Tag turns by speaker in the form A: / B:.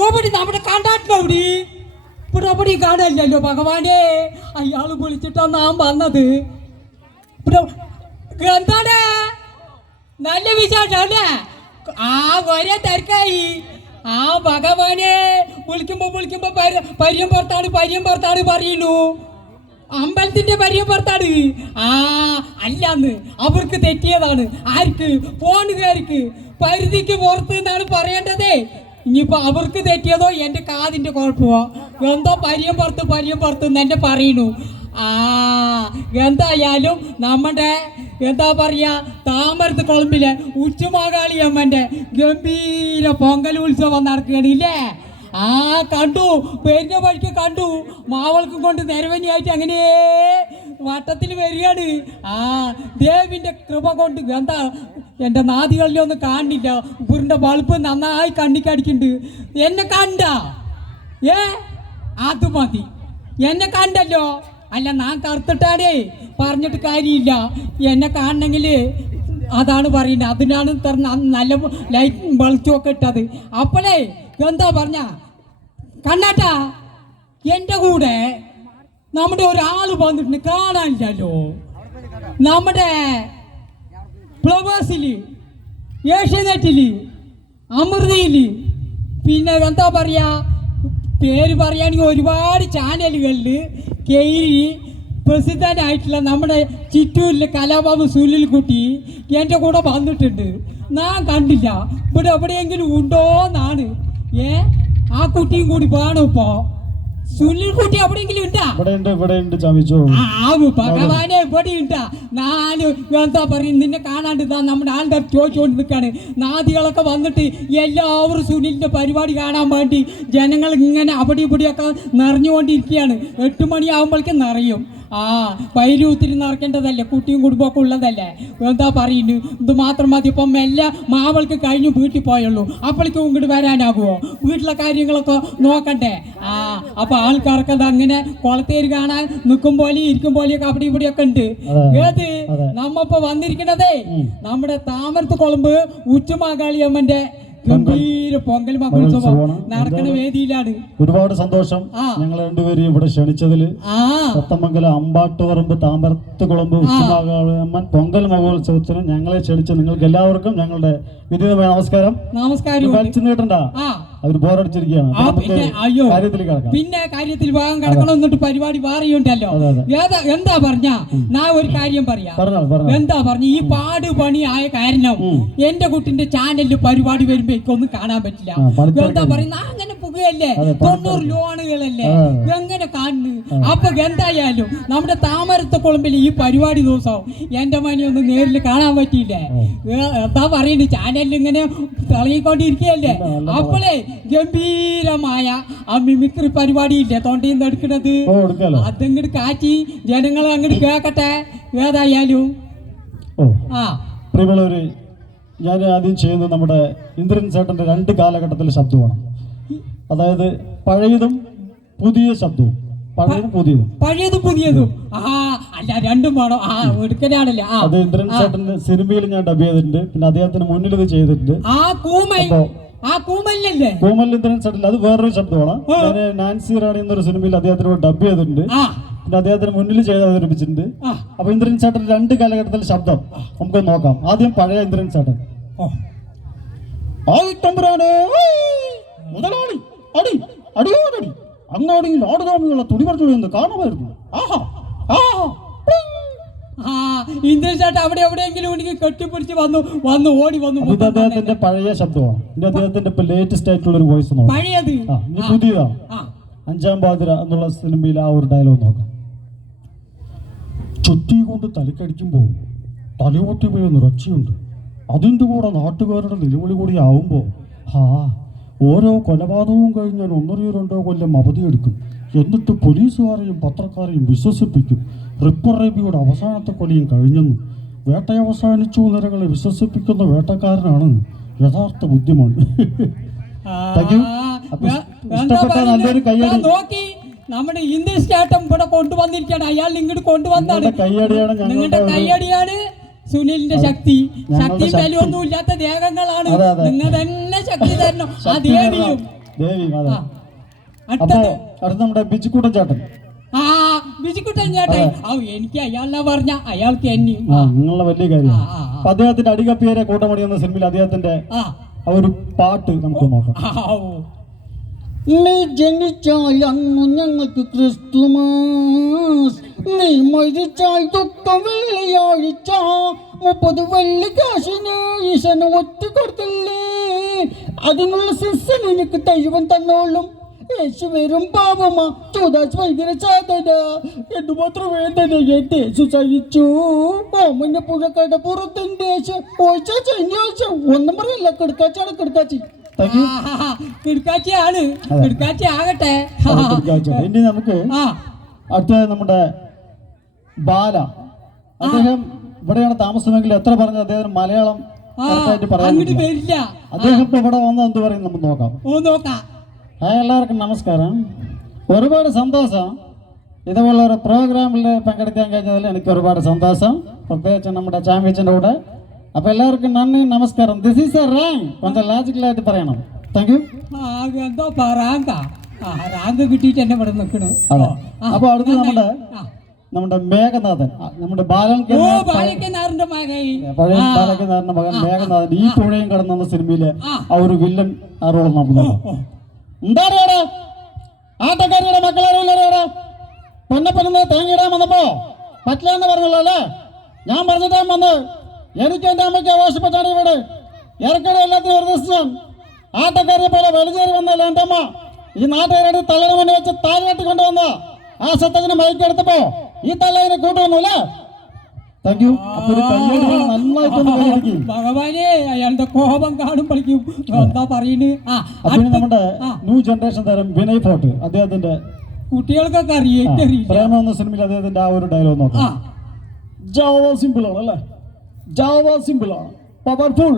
A: ഓപടി നമ്മുടെ കണ്ടാട്ടിനോടി ഇവിടെ അവിടെ കാണല്ലോ ഭഗവാനെ. അയാൾ വിളിച്ചിട്ടാ നാം വന്നത്. ഇവിടെ എന്താണ്? നല്ല വിശേഷല്ലേ ആ ഒരേ തിരക്കായി. ആ ഭഗവാനെ വിളിക്കുമ്പോ വിളിക്കുമ്പോ പരി- പരിയം പുറത്താണ് പരിയം പുറത്താണ് പറയുന്നു. അമ്പലത്തിന്റെ പരിയം പുറത്താണ്. ആ അല്ലാന്ന് അവർക്ക് തെറ്റിയതാണ്. ആർക്ക്? ഫോണുകാർക്ക് പരിധിക്ക് പുറത്ത് എന്നാണ് പറയേണ്ടതേ. ഇനിയിപ്പോ അവർക്ക് തെറ്റിയതോ എന്റെ കാതിന്റെ കുഴപ്പമോ? എന്തോ പരിയം പുറത്ത് പരിയം പുറത്ത് എന്ന് പറയുന്നു. ആ എന്തായാലും നമ്മുടെ എന്താ പറയാ താമരത്ത് കുളമ്പിലെ ഉച്ചുമാകാളി അമ്മന്റെ ഗംഭീര പൊങ്കൽ ഉത്സവം നടക്കുകയാണ് ഇല്ലേ ആ കണ്ടു പെരിഞ്ഞ വഴിക്ക് കണ്ടു. മാവൾക്കും കൊണ്ട് നിരവനിയായിട്ട് അങ്ങനെ വട്ടത്തിൽ വരികയാണ്. ആ ദേവിന്റെ കൃപ കൊണ്ട് എന്താ എന്റെ നാദികളിലൊന്നും കാണില്ല ഗുരുന്റെ ബൾബ് നന്നായി കണ്ണിക്കടിക്കുന്നുണ്ട് എന്നെ കണ്ട? ഏ? അത് മതി. എന്നെ കണ്ടല്ലോ? അല്ല ഞാൻ കറുത്തിട്ടാടേ പറഞ്ഞിട്ട് കാര്യമില്ല. എന്നെ കാണണമെങ്കിൽ അതാണ് പറയുന്നത്. അതിനാണ് നല്ല ലൈറ്റ് വെളിച്ചമൊക്കെ ഇട്ടത്. അപ്പോഴേ എന്താ പറഞ്ഞ? കണ്ണാട്ടാ എന്റെ കൂടെ നമ്മുടെ ഒരാൾ വന്നിട്ടുണ്ട് കാണാനില്ലല്ലോ. നമ്മുടെ ഫ്ലവേഴ്സിൽ ഏഷ്യനെറ്റിൽ അമൃതയിൽ പിന്നെ എന്താ പറയാ പേര് പറയുകയാണെങ്കിൽ ഒരുപാട് ചാനലുകളിൽ കയറി പ്രസിദ്ധനായിട്ടുള്ള നമ്മുടെ ചിറ്റൂരിലെ കലാബാബു സുനിൽ കുട്ടി എന്റെ കൂടെ വന്നിട്ടുണ്ട്. ഞാൻ കണ്ടില്ല. ഇവിടെ എവിടെയെങ്കിലും ഉണ്ടോന്നാണ്. ഏ? ആ കുട്ടിയും കൂടി വേണം ഇപ്പോ? സുനിൽ കുട്ടി എവിടെയെങ്കിലും ഉണ്ടാ?
B: ഇവിടെ ഉണ്ട് ഇവിടെ ഉണ്ട് ചമിച്ചോ
A: ആവു ഭഗവാനെ ഇവിടെ ഉണ്ടാ? നാല് എന്താ പറയും നിന്നെ കാണാണ്ട് ഇതാ നമ്മുടെ ആളുടെ ചോദിച്ചുകൊണ്ട് നിൽക്കാണ് നാദികളൊക്കെ വന്നിട്ട് എല്ലാവരും സുനിലിന്റെ പരിപാടി കാണാൻ വേണ്ടി ജനങ്ങൾ ഇങ്ങനെ അവിടെ ഇവിടെയൊക്കെ നിറഞ്ഞുകൊണ്ടിരിക്കുകയാണ്. എട്ട് മണിയാകുമ്പോഴേക്കും നിറയും. ആ പൈരൂത്തിരി നിറക്കേണ്ടതല്ലേ? കുട്ടിയും കുടുംബമൊക്കെ ഉള്ളതല്ലേ? എന്താ പറയുന്നു? ഇത് മാത്രം മതി. ഇപ്പം എല്ലാ മാവൾക്ക് കഴിഞ്ഞു വീട്ടിൽ പോയുള്ളൂ. അപ്പോഴേക്കും ഇങ്ങോട്ട് വരാനാകുമോ വീട്ടിലെ കാര്യങ്ങളൊക്കെ നോക്കണ്ടേ? ആ അപ്പൊ ആൾക്കാർക്ക് അത് അങ്ങനെ കുളത്തേര് കാണാൻ നിൽക്കും പോലെ ഇരിക്കും പോലെയൊക്കെ അവിടെ ഇവിടെയൊക്കെ ഉണ്ട്. ഏത്. നമ്മപ്പോ വന്നിരിക്കണതേ നമ്മുടെ താമരത്ത് കൊളമ്പ് ഉച്ചമാകാളിയമ്മന്റെ ഗംഭീര പൊങ്കൽ മഹോത്സവം. നടക്കുന്ന വേദിയിലാണ്.
B: ഒരുപാട് സന്തോഷം. ഞങ്ങൾ രണ്ടുപേരും ഇവിടെ ക്ഷണിച്ചതിൽ സത്തമംഗലം അമ്പാട്ടുപറമ്പ് താമ്പരത്ത് കുളമ്പ് ഉച്ചമാകാളമ്മൻ പൊങ്കൽ മഹോത്സവത്തിന് ഞങ്ങളെ ക്ഷണിച്ച നിങ്ങൾക്ക് എല്ലാവർക്കും ഞങ്ങളുടെ വിധിതമായ നമസ്കാരം.
A: നമസ്കാരം
B: വലിച്ചു നീട്ടണ്ട അവർ ബോറടിച്ചിരിക്കുകയാണ്.
A: പിന്നെ, കാര്യത്തിൽ ഭാഗം കിടക്കണം എന്നിട്ട് പരിപാടി മാറിയുണ്ടല്ലോ. ഏതാ എന്താ പറഞ്ഞ? ഞാൻ ഒരു കാര്യം പറയാം. എന്താ പറഞ്ഞ? ഈ പാട് പണി ആയ കാരണം എന്റെ കുട്ടിന്റെ ചാനലിൽ പരിപാടി വരുമ്പോ എനിക്കൊന്നും കാണാൻ പറ്റില്ല. എന്താ പറയുന്ന?
B: അതെ,
A: തൊണ്ണൂറ് ലോണുകളല്ലേ? എങ്ങനെ കാണുന്നു? അപ്പൊ എന്തായാലും നമ്മുടെ താമരത്ത കുളമ്പിൽ ഈ പരിപാടി ദിവസവും എന്റെ മണി ഒന്നും നേരിൽ കാണാൻ പറ്റിയില്ലേ? എന്താ പറയുന്നത് ചാനലിൽ ഇങ്ങനെ തിളങ്ങിക്കൊണ്ടിരിക്കുകയല്ലേ? അപ്പോഴേ ഗംഭീരമായ ആ മിമിക്രി പരിപാടിയില്ലേ? തൊണ്ടയിൽ നിന്ന് എടുക്കുന്നത്?
B: ഓ
A: കാറ്റി ജനങ്ങളെ അങ്ങോട്ട് കേക്കട്ടെ? ഏതായാലും. ആ.
B: പ്രിയമുള്ളവര് ഞാൻ ആദ്യം ചെയ്യുന്നത് നമ്മുടെ ഇന്ദ്രൻ ചേട്ടന്റെ രണ്ട് കാലഘട്ടത്തിലെ ശബ്ദമാണ്. അതായത് പഴയതും പുതിയ ശബ്ദവും. പഴയതും പുതിയതും.
A: പഴയതും പുതിയതും. ആ അല്ല രണ്ടും വേണം. ആ എടുക്കലാണല്ലേ.
B: അത് ഇന്ദ്രൻ ചേട്ടന്റെ സിനിമയിൽ ഞാൻ ഡബ് ചെയ്തിട്ടുണ്ട്. പിന്നെ അദ്ദേഹത്തിന് മുന്നിൽ ഇത് ചെയ്തിട്ടുണ്ട്.
A: ആ കൂമൽ. ആ
B: കോമൽ ഇന്ദ്രൻ ചേട്ടൻ അത് വേറൊരു ശബ്ദമാണ്. ഞാൻ നാൻസി റാണി എന്നൊരു സിനിമയിൽ അദ്ദേഹത്തിന് ഡബ് ചെയ്തിട്ടുണ്ട്. പിന്നെ അദ്ദേഹത്തിന് മുന്നിൽ ചെയ്ത് അവതരിപ്പിച്ചിട്ടുണ്ട്. അപ്പൊ ഇന്ദ്രൻ ചേട്ടൻ രണ്ട് കാലഘട്ടത്തിൽ ശബ്ദം. നമുക്ക് നോക്കാം. ആദ്യം പഴയ ഇന്ദ്രൻ ചേട്ടൻ. ആയി തമ്പുരാനെ മുതലാളി. അടി അടിയോടടി അങ്ങാടിയിൽ ആടുതാമിയുള്ള തുണി എന്ന് കാണുമായിരുന്നു. ആഹാ.
A: ആ ഇന്ദ്രൻ അവിടെ എവിടെയെങ്കിലും ഉണ്ടെങ്കിൽ കെട്ടിപ്പിടിച്ച് വന്നു വന്നു ഓടി വന്നു.
B: അപ്പൊ ഇത് അദ്ദേഹത്തിന്റെ പഴയ ശബ്ദമാണ് ഇനി അദ്ദേഹത്തിന്റെ ഇപ്പൊ ലേറ്റസ്റ്റ് ആയിട്ടുള്ള ഒരു വോയിസ് നോക്കാം
A: പഴയത്?
B: ആ ഇനി പുതിയതാണ്
A: ആ.
B: അഞ്ചാം പാതിര എന്നുള്ള സിനിമയിൽ ആ ഒരു ഡയലോഗ് നോക്കാം. ചുറ്റി കൊണ്ട് തലക്കടിക്കുമ്പോൾ തലയോട്ടി വീഴുന്ന രക്ഷയുണ്ട് അതിന്റെ കൂടെ നാട്ടുകാരുടെ നിലവിളി കൂടി ആവുമ്പോൾ ഹാ ഓരോ കൊലപാതകവും കഴിഞ്ഞാൽ ഒന്നരയോ രണ്ടോ കൊല്ലം അവധിയെടുക്കും എന്നിട്ട് പോലീസുകാരെയും പത്രക്കാരെയും വിശ്വസിപ്പിക്കും. റിപ്പർ റേബിയുടെ അവസാനത്തെ കൊലയും കഴിഞ്ഞെന്ന്. വേട്ട അവസാനിച്ചു നിരകളെ വിശ്വസിപ്പിക്കുന്ന വേട്ടക്കാരനാണ് യഥാർത്ഥ ബുദ്ധിമാൻ. ഇഷ്ടപ്പെട്ട നല്ലൊരു കയ്യടി.
A: നമ്മുടെ ഇന്ത്യൻ സ്റ്റാറ്റം ഇവിടെ കൊണ്ടുവന്നിരിക്കുകയാണ്. അയാൾ ഇങ്ങോട്ട് കൊണ്ടുവന്നാണ്.
B: നിങ്ങളുടെ കയ്യടിയാണ്.
A: സുനിലിന്റെ ശക്തി. ശക്തി.
B: ഒന്നും
A: ബലമൊന്നും ഇല്ലാത്ത ദേഹങ്ങളാണ്. നിങ്ങൾ തന്നെ ശക്തി തരണം. ആ ദേവിയും.
B: അടുത്ത നമ്മുടെ ബിജുക്കൂട്ടൻ ചേട്ടൻ.
A: ആ ബിജിക്കുട്ടൻ ചേട്ടൻ. ഔ എനിക്ക് അയാളെ പറഞ്ഞ. അയാൾക്ക് എന്നെ.
B: ആ നിങ്ങളുടെ വലിയ കാര്യം.
A: ആ, ആ, ആ.
B: അപ്പൊ അദ്ദേഹത്തിന്റെ അടികപ്പിയേരെ കൂട്ടമണി എന്ന സിനിമയിൽ അദ്ദേഹത്തിന്റെ
A: ആ.
B: ആ ഒരു പാട്ട് നമുക്ക് നോക്കാം.
C: നീ ജനിച്ചാൽ അന്ന് ഞങ്ങൾക്ക് ക്രിസ്തുമസ്. നീ മരിച്ചാൽ തൊട്ട വെള്ളിയാഴ്ച മുപ്പത് വെള്ളി കാശിന് ഈശന് ഒറ്റ കൊടുത്തില്ലേ? അതിനുള്ള ശിക്ഷ എനിക്ക് ദൈവം തന്നോളും. യേശു വരും പാപമാ. ചൂതാശ് ഭയങ്കര ചാതന എന്തുമാത്രം വേദന. യേശു സഹിച്ചു. ഓമന്റെ പുഴക്കട പുറത്തിന്റെ യേശു. ഓഴ്ച ചെഞ്ഞാഴ്ച ഒന്നും പറയല്ല. കിടക്കാച്ചാണ് കിടക്കാച്ചി.
A: കിടക്കാച്ചിയാണ്. കിടക്കാച്ചി ആകട്ടെ.
B: ഇനി നമുക്ക് അടുത്ത നമ്മുടെ ബാല. അദ്ദേഹം ഇവിടെയാണ് താമസമെങ്കിൽ എത്ര പറഞ്ഞ അദ്ദേഹം മലയാളം അദ്ദേഹം ഇവിടെ വന്നത് എന്ത് പറയും നമുക്ക് നോക്കാം. ഹായ് എല്ലാവർക്കും നമസ്കാരം. ഒരുപാട് സന്തോഷം. ഇതുപോലെ ഒരു പ്രോഗ്രാമിൽ പങ്കെടുക്കാൻ കഴിഞ്ഞതിൽ എനിക്ക് ഒരുപാട് സന്തോഷം. പ്രത്യേകിച്ച് നമ്മുടെ ചാമ്പ്യൻസിന്റെ കൂടെ. അപ്പോൾ എല്ലാവർക്കും നന്ദി നമസ്കാരം. ദിസ് ഈസ് എ റാങ്ക് കൊഞ്ചം ലോജിക്കലായിട്ട് പറയണം. താങ്ക് യു
A: എന്തോ റാങ്കാ. റാങ്ക് കിട്ടിയിട്ട് എന്നെ ഇവിടെ നിൽക്കണു.
B: അതെ. അപ്പോൾ അടുത്ത് നമ്മുടെ നമ്മുടെ മേഘനാഥൻ നമ്മുടെ ബാലൻ
A: ഓ ബാലക്കനാറിന്റെ മകൻ.
B: പഴയ ബാലകനാഥന്റെ മകൻ മേഘനാഥൻ ഈ പുഴയും കടന്നെന്ന സിനിമയിലെ
A: ആ.
B: ഒരു വില്ലൻ ആ റോൾ എന്താടാ ആട്ടക്കാരിയുടെ മക്കളാരില്ലടാ പൊന്നപ്പനെന്ന് തേങ്ങയിടാൻ വന്നപ്പോ പറ്റില്ല എന്ന് പറഞ്ഞല്ലോ അല്ലേ? ഞാൻ പറഞ്ഞിട്ടാ വന്ന് എനിക്ക് എന്റെ അമ്മയ്ക്ക് ആവശ്യപ്പെട്ടാണ് ഇവിടെ. ഇറക്കടെ എല്ലാത്തിനും ഒരു ദിവസം ആട്ടക്കാരെ പോലെ വലുതേറി വന്നല്ലേ എന്റെ അമ്മ ഈ നാട്ടുകാരുടെ തലയുടെ മുന്നിൽ വെച്ച് താഴെ കൊണ്ടുവന്ന ആ സത്യത്തിന് മയക്കെടുത്തപ്പോ ഈ തള്ളതിനെ കൂട്ടുവന്നു താങ്ക് യു അപ്പൊ ഒരു കയ്യടി നന്നായിട്ടൊന്ന് കൈയടിക്കും
A: ഭഗവാനെ അയാളുടെ കോപം കാണുമ്പോഴേക്കും എന്താ പറയുന്നത്
B: നമ്മുടെ ന്യൂ ജനറേഷൻ തരം വിനയ് ഫോർട്ട് അദ്ദേഹത്തിന്റെ
A: കുട്ടികൾക്കൊക്കെ അറിയാം
B: എന്ന സിനിമയിൽ അദ്ദേഹത്തിന്റെ ആ ഒരു ഡയലോഗ് നോക്കാം. ജാവ സിമ്പിൾ ആണ് അല്ലേ? ജാവ സിമ്പിൾ ആണ്. പവർഫുൾ